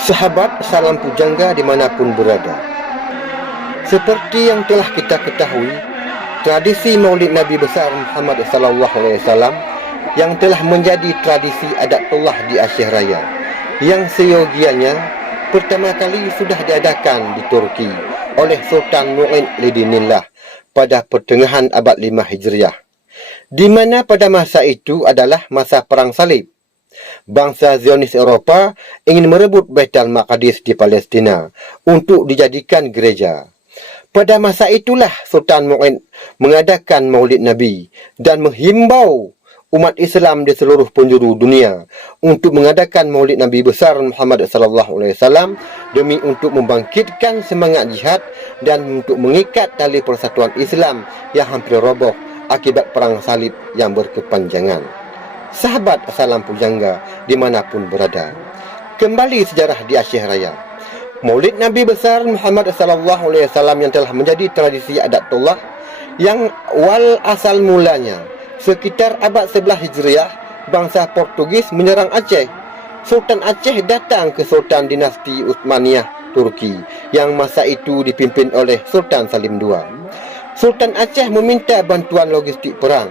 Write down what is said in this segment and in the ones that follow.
Sahabat, salam pujangga dimanapun berada. Seperti yang telah kita ketahui, tradisi Maulid Nabi besar Muhammad SAW yang telah menjadi tradisi adatullah di Aceh Raya, yang seyogianya pertama kali sudah diadakan di Turki oleh Sultan Mu'in Lidinillah pada pertengahan abad 5 Hijriah, di mana pada masa itu adalah masa Perang Salib. Bangsa Zionis Eropah ingin merebut Baitul Maqdis di Palestina untuk dijadikan gereja. Pada masa itulah Sultan Mu'in mengadakan Maulid Nabi dan menghimbau umat Islam di seluruh penjuru dunia untuk mengadakan Maulid Nabi besar Muhammad SAW demi untuk membangkitkan semangat jihad dan untuk mengikat tali persatuan Islam yang hampir roboh akibat perang salib yang berkepanjangan. Sahabat, salam pujangga dimanapun berada. Kembali sejarah di Aceh Raya. Maulid Nabi besar Muhammad SAW yang telah menjadi tradisi adatullah yang asal mulanya sekitar abad 11 Hijriah, bangsa Portugis menyerang Aceh. Sultan Aceh datang ke Sultan dinasti Uthmaniyah Turki yang masa itu dipimpin oleh Sultan Salim II. Sultan Aceh meminta bantuan logistik perang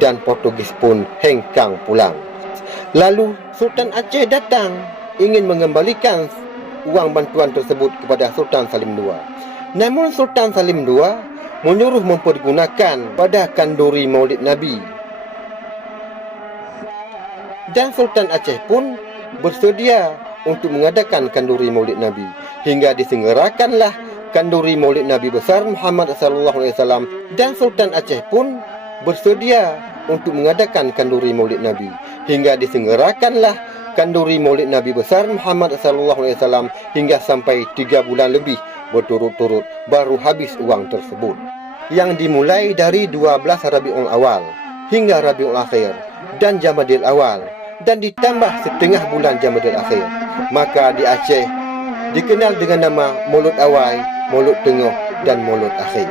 dan Portugis pun hengkang pulang. Lalu Sultan Aceh datang ingin mengembalikan uang bantuan tersebut kepada Sultan Salim II. Namun Sultan Salim II menyuruh mempergunakan pada kanduri Maulid Nabi. Dan Sultan Aceh pun bersedia untuk mengadakan kanduri Maulid Nabi, hingga disenggerakanlah kanduri Maulid Nabi besar Muhammad SAW. Dan Sultan Aceh pun bersedia untuk mengadakan kanduri Maulid Nabi, hingga disenggerakanlah kanduri Maulid Nabi besar Muhammad SAW hingga sampai 3 bulan lebih berturut-turut baru habis uang tersebut, yang dimulai dari 12 Rabiul Awal hingga Rabiul Akhir dan Jamadil Awal, dan ditambah setengah bulan Jamadil Akhir. Maka di Aceh dikenal dengan nama Maulud Awal, Maulud Tengah dan Maulud Akhir.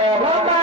Mama